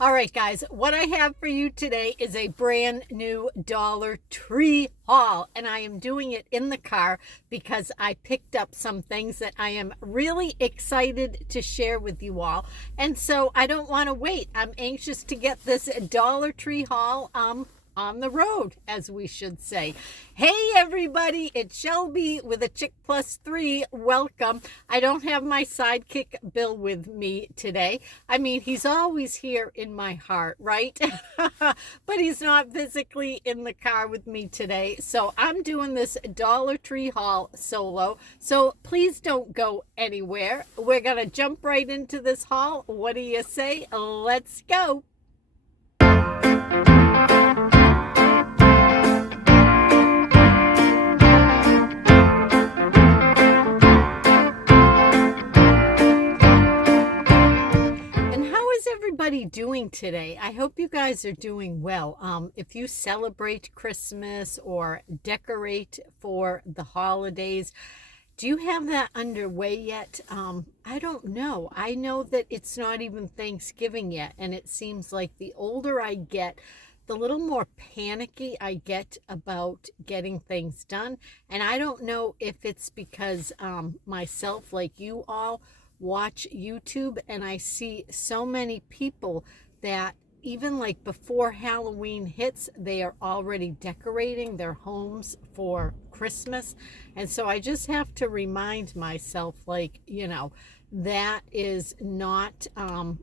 All right, guys, what I have for you today is a brand new Dollar Tree haul, and I am doing it in the car because I picked up some things that I am really excited to share with you all. And so I don't want to wait. I'm anxious to get this Dollar Tree haul on the road, as we should say. Hey everybody, it's Shelby with a Chick Plus 3. Welcome. I don't have my sidekick Bill with me today. I mean, he's always here in my heart, right? But he's not physically in the car with me today. So I'm doing this Dollar Tree haul solo. So please don't go anywhere. We're going to jump right into this haul. What do you say? Let's go. Everybody doing today? I hope you guys are doing well. If you celebrate Christmas or decorate for the holidays, do you have that underway yet? I don't know. I know that it's not even Thanksgiving yet, and it seems like the older I get, the little more panicky I get about getting things done. And I don't know if it's because myself, like you all, watch YouTube, and I see so many people that even like before Halloween hits, they are already decorating their homes for Christmas. And so I just have to remind myself, like, that is not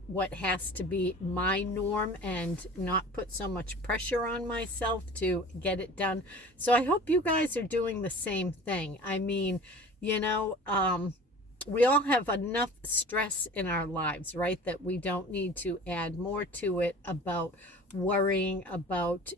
what has to be my norm, and not put so much pressure on myself to get it done. So I hope you guys are doing the same thing. I mean, we all have enough stress in our lives, right? That we don't need to add more to it about worrying about,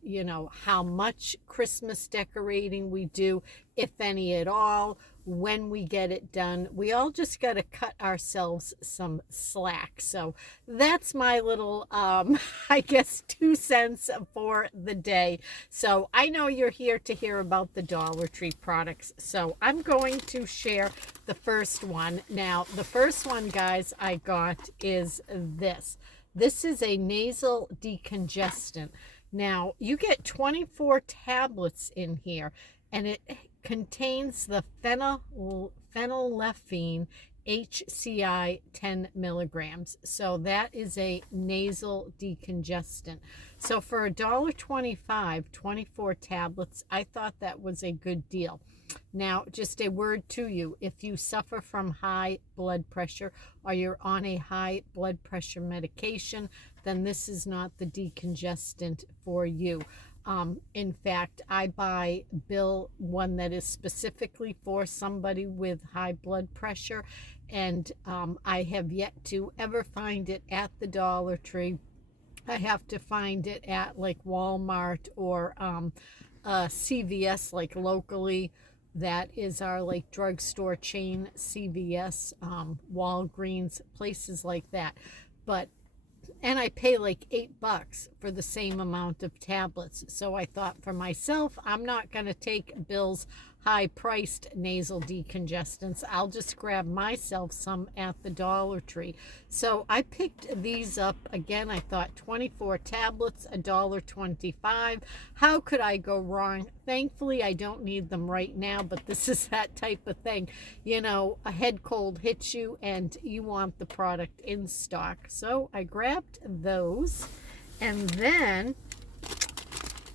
how much Christmas decorating we do, if any at all, when we get it done. We all just got to cut ourselves some slack. So that's my little, I guess, 2 cents for the day. So I know you're here to hear about the Dollar Tree products. So I'm going to share the first one. Now, the first one, guys, I got is this. This is a nasal decongestant. Now, you get 24 tablets in here, and it contains the phenylephrine HCI 10 milligrams. So that is a nasal decongestant. So for $1.25, 24 tablets, I thought that was a good deal. Now, just a word to you, if you suffer from high blood pressure or you're on a high blood pressure medication, then this is not the decongestant for you. In fact, I buy Bill one that is specifically for somebody with high blood pressure, and I have yet to ever find it at the Dollar Tree. I have to find it at like Walmart or CVS, like locally. That is our like drugstore chain, CVS, Walgreens, places like that. And I pay like $8 for the same amount of tablets. So I thought for myself, I'm not going to take Bill's high-priced nasal decongestants. I'll just grab myself some at the Dollar Tree. So I picked these up. Again, I thought 24 tablets, $1.25. How could I go wrong? Thankfully, I don't need them right now, but this is that type of thing. A head cold hits you, and you want the product in stock. So I grabbed those, and then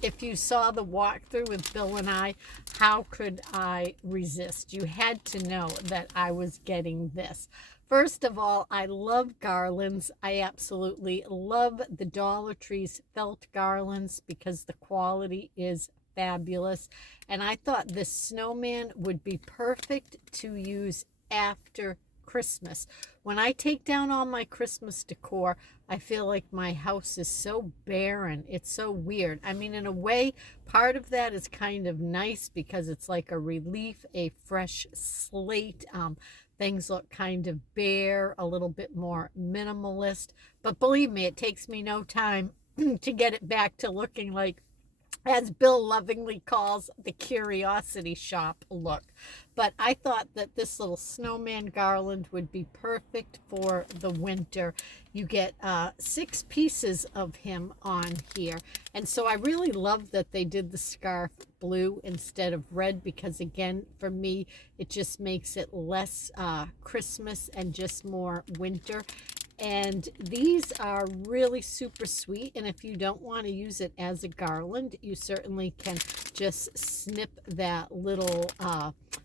if you saw the walkthrough with Bill and I, how could I resist? You had to know that I was getting this. First of all, I love garlands. I absolutely love the Dollar Tree's felt garlands because the quality is fabulous. And I thought this snowman would be perfect to use after Christmas. When I take down all my Christmas decor, I feel like my house is so barren. It's so weird. I mean, in a way, part of that is kind of nice because it's like a relief, a fresh slate. Things look kind of bare, a little bit more minimalist. But believe me, it takes me no time to get it back to looking like, as Bill lovingly calls, the curiosity shop look. But I thought that this little snowman garland would be perfect for the winter. You get 6 pieces of him on here. And so I really love that they did the scarf blue instead of red, because again, for me, it just makes it less Christmas and just more winter. And these are really super sweet, and if you don't want to use it as a garland, you certainly can just snip that little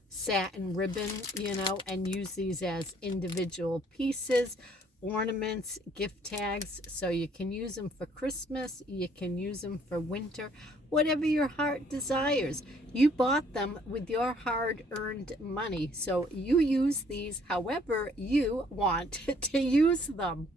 satin ribbon, you know, and use these as individual pieces, ornaments, gift tags. So you can use them for Christmas, you can use them for winter, whatever your heart desires. You bought them with your hard-earned money, so you use these however you want to use them.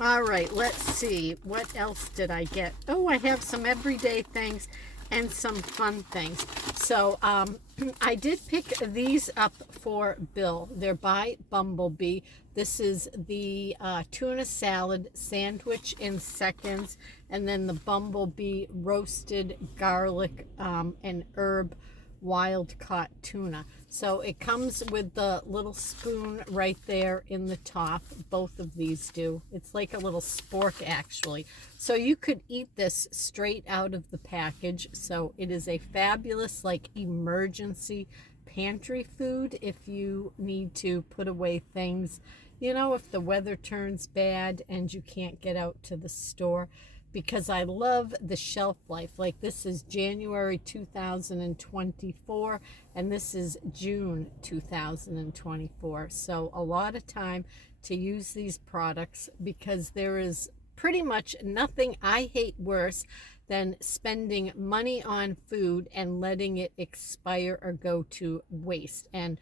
All right, let's see, what else did I get? Oh, I have some everyday things and some fun things. So I did pick these up for Bill. They're by Bumblebee. This is the tuna salad sandwich in seconds, and then the Bumblebee roasted garlic and herb wild caught tuna. So it comes with the little spoon right there in the top. Both of these do. It's like a little spork actually. So you could eat this straight out of the package. So it is a fabulous like emergency pantry food if you need to put away things, you know, if the weather turns bad and you can't get out to the store. Because I love the shelf life. Like this is January 2024 and this is June 2024. So a lot of time to use these products, because there is pretty much nothing I hate worse than spending money on food and letting it expire or go to waste. And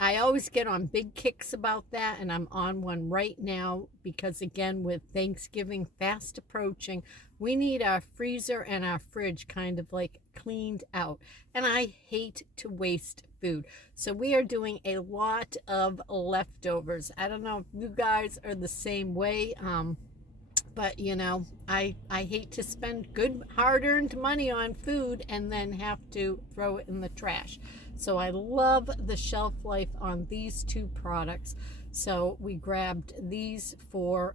I always get on big kicks about that, and I'm on one right now because, again, with Thanksgiving fast approaching, we need our freezer and our fridge kind of like cleaned out. And I hate to waste food. So we are doing a lot of leftovers. I don't know if you guys are the same way, but you know, I hate to spend good hard-earned money on food and then have to throw it in the trash. So I love the shelf life on these two products. So we grabbed these for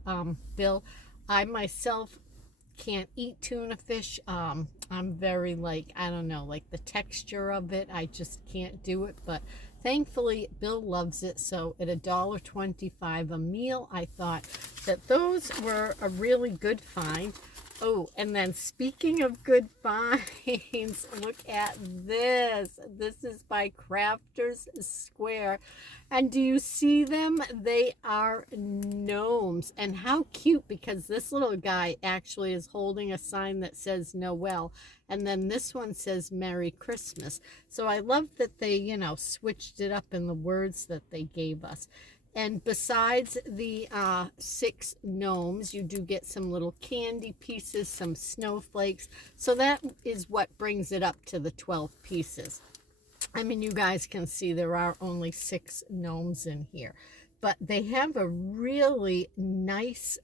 Bill. I myself can't eat tuna fish. I'm very like, I don't know, like the texture of it, I just can't do it. But thankfully, Bill loves it. So at $1.25 a meal, I thought that those were a really good find. Oh, and then speaking of good finds, look at this. This is by Crafters Square. And do you see them? They are gnomes. And how cute, because this little guy actually is holding a sign that says Noel. And then this one says Merry Christmas. So I love that they, you know, switched it up in the words that they gave us. And besides the 6 gnomes, you do get some little candy pieces, some snowflakes. So that is what brings it up to the 12 pieces. I mean, you guys can see there are only 6 gnomes in here. But they have a really nice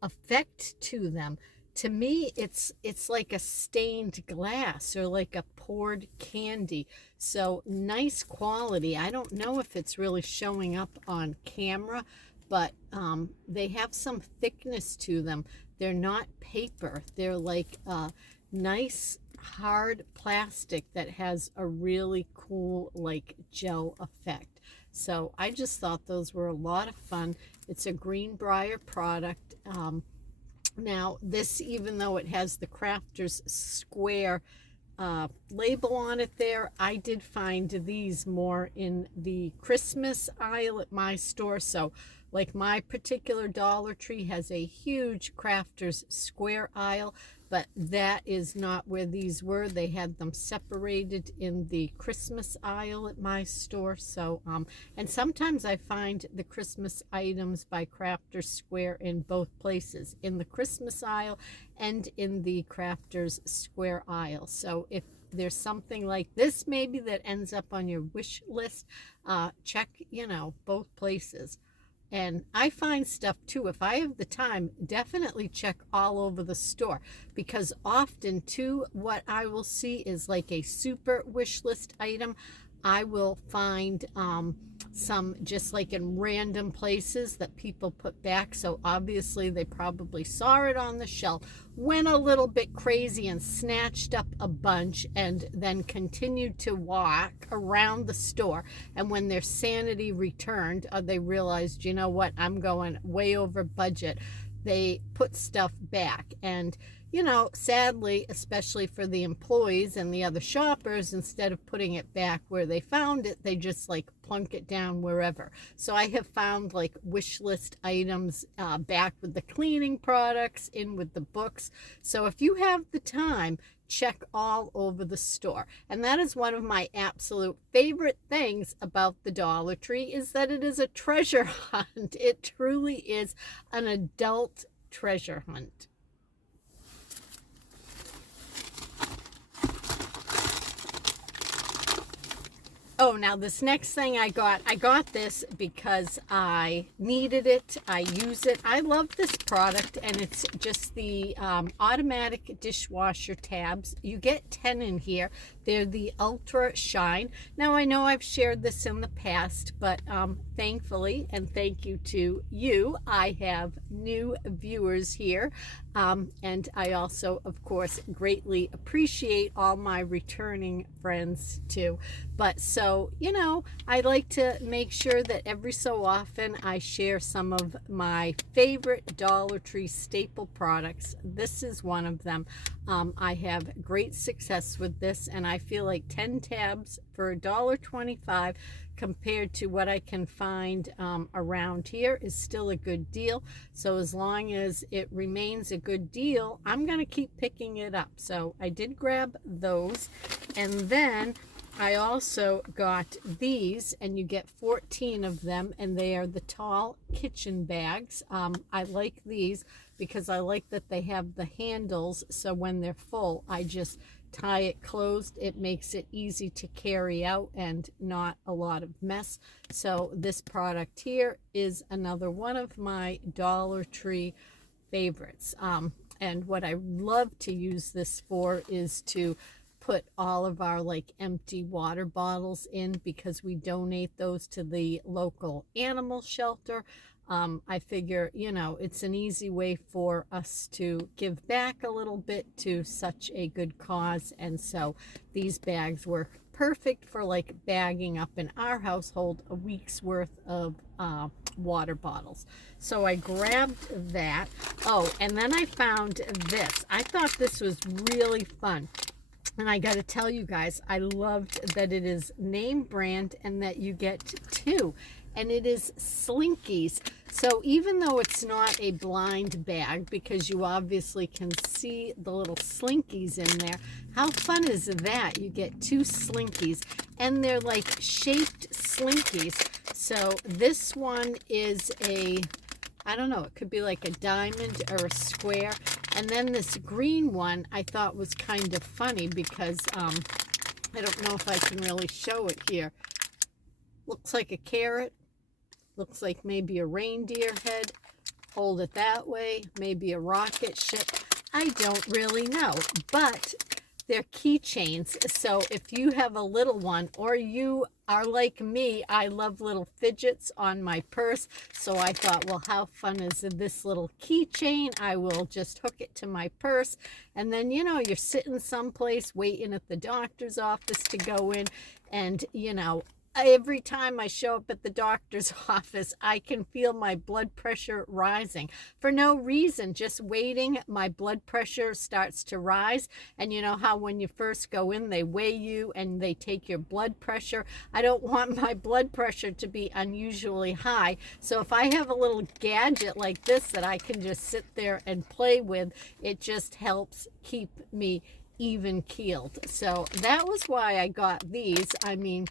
effect to them. To me, it's like a stained glass or like a poured candy. So nice quality. I don't know if it's really showing up on camera, but they have some thickness to them. They're not paper. They're like nice hard plastic that has a really cool like gel effect. So I just thought those were a lot of fun. It's a Greenbrier product. Now, this, even though it has the Crafters Square label on it there, I did find these more in the Christmas aisle at my store. So, like my particular Dollar Tree has a huge Crafters Square aisle, but that is not where these were. They had them separated in the Christmas aisle at my store. So, and sometimes I find the Christmas items by Crafters Square in both places, in the Christmas aisle and in the Crafters Square aisle. So if there's something like this maybe that ends up on your wish list, check, you know, both places. And I find stuff too, if I have the time, definitely check all over the store, because often too what I will see is like a super wish list item. I will find some just like in random places that people put back. So obviously they probably saw it on the shelf, went a little bit crazy and snatched up a bunch, and then continued to walk around the store. And when their sanity returned, they realized, you know what, I'm going way over budget. They put stuff back. And you know, sadly, especially for the employees and the other shoppers, instead of putting it back where they found it, they just like plunk it down wherever. So I have found like wish list items back with the cleaning products, in with the books. So if you have the time, check all over the store. And that is one of my absolute favorite things about the Dollar Tree, is that it is a treasure hunt. It truly is an adult treasure hunt. Oh, now this next thing I got this because I needed it. I use it. I love this product, and it's just the automatic dishwasher tabs. You get 10 in here. They're the Ultra Shine. Now, I know I've shared this in the past, but thankfully, and thank you to you, I have new viewers here. And I also, of course, greatly appreciate all my returning friends too. But so, you know, I like to make sure that every so often I share some of my favorite Dollar Tree staple products. This is one of them. I have great success with this, and I feel like 10 tabs for $1.25 compared to what I can find around here is still a good deal. So as long as it remains a good deal, I'm going to keep picking it up. So I did grab those, and then I also got these, and you get 14 of them, and they are the tall kitchen bags. I like these because I like that they have the handles, so when they're full, I just tie it closed. It makes it easy to carry out and not a lot of mess. So this product here is another one of my Dollar Tree favorites. And what I love to use this for is to put all of our like empty water bottles in, because we donate those to the local animal shelter. I figure, you know, it's an easy way for us to give back a little bit to such a good cause. And so these bags work perfect for like bagging up in our household a week's worth of water bottles. So I grabbed that. Oh, and then I found this. I thought this was really fun. And I got to tell you guys, I loved that it is name brand and that you get 2. And it is Slinkies. So even though it's not a blind bag, because you obviously can see the little Slinkies in there, how fun is that? You get 2 Slinkies, and they're like shaped Slinkies. So this one is a, I don't know, it could be like a diamond or a square. And then this green one I thought was kind of funny because I don't know if I can really show it here. Looks like a carrot. Looks like maybe a reindeer head. Hold it that way. Maybe a rocket ship. I don't really know. But they're keychains. So if you have a little one, or you are like me, I love little fidgets on my purse. So I thought, well, how fun is this little keychain? I will just hook it to my purse. And then, you know, you're sitting someplace waiting at the doctor's office to go in. And, you know, every time I show up at the doctor's office, I can feel my blood pressure rising. For no reason, just waiting, my blood pressure starts to rise. And you know how when you first go in, they weigh you and they take your blood pressure. I don't want my blood pressure to be unusually high. So if I have a little gadget like this that I can just sit there and play with, it just helps keep me even keeled. So that was why I got these. I mean,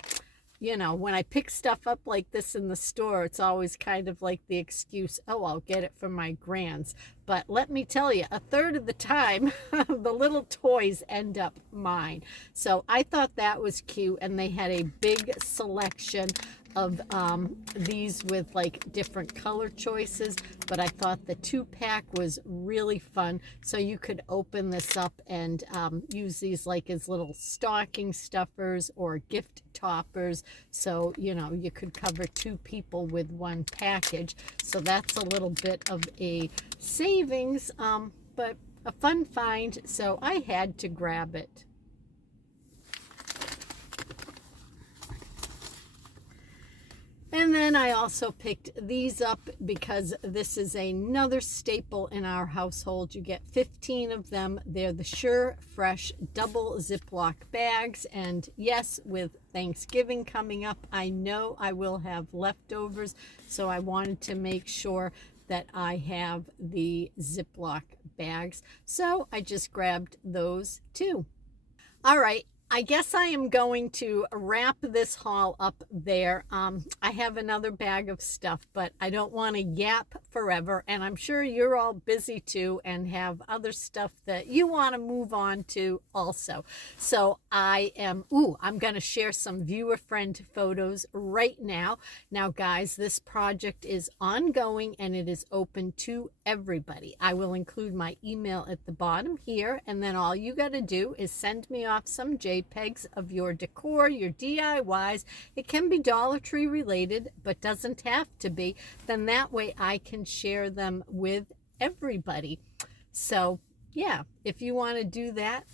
you know, when I pick stuff up like this in the store, it's always kind of like the excuse, oh, I'll get it from my grands. But let me tell you, a third of the time, the little toys end up mine. So I thought that was cute, and they had a big selection of these with like different color choices, but I thought the 2-pack was really fun. So you could open this up and use these like as little stocking stuffers or gift toppers. So, you know, you could cover 2 people with 1 package. So that's a little bit of a savings, but a fun find. So I had to grab it. And then I also picked these up because this is another staple in our household. You get 15 of them. They're the Sure Fresh double Ziploc bags. And yes, with Thanksgiving coming up, I know I will have leftovers. So I wanted to make sure that I have the Ziploc bags. So I just grabbed those too. All right. I guess I am going to wrap this haul up there. I have another bag of stuff, but I don't want to yap forever. And I'm sure you're all busy too and have other stuff that you want to move on to also. So I'm going to share some viewer friend photos right now. Now, guys, this project is ongoing and it is open to everybody. I will include my email at the bottom here. And then all you got to do is send me off some JPEGs of your decor, your DIYs. It can be Dollar Tree related, but doesn't have to be. Then that way I can share them with everybody. So yeah, if you want to do that,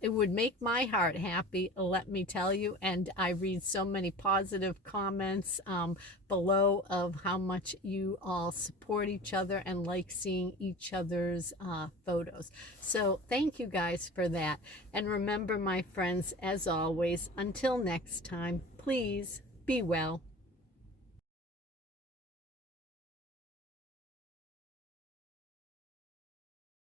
it would make my heart happy, let me tell you. And I read so many positive comments below of how much you all support each other and like seeing each other's photos. So thank you guys for that. And remember, my friends, as always, until next time, please be well.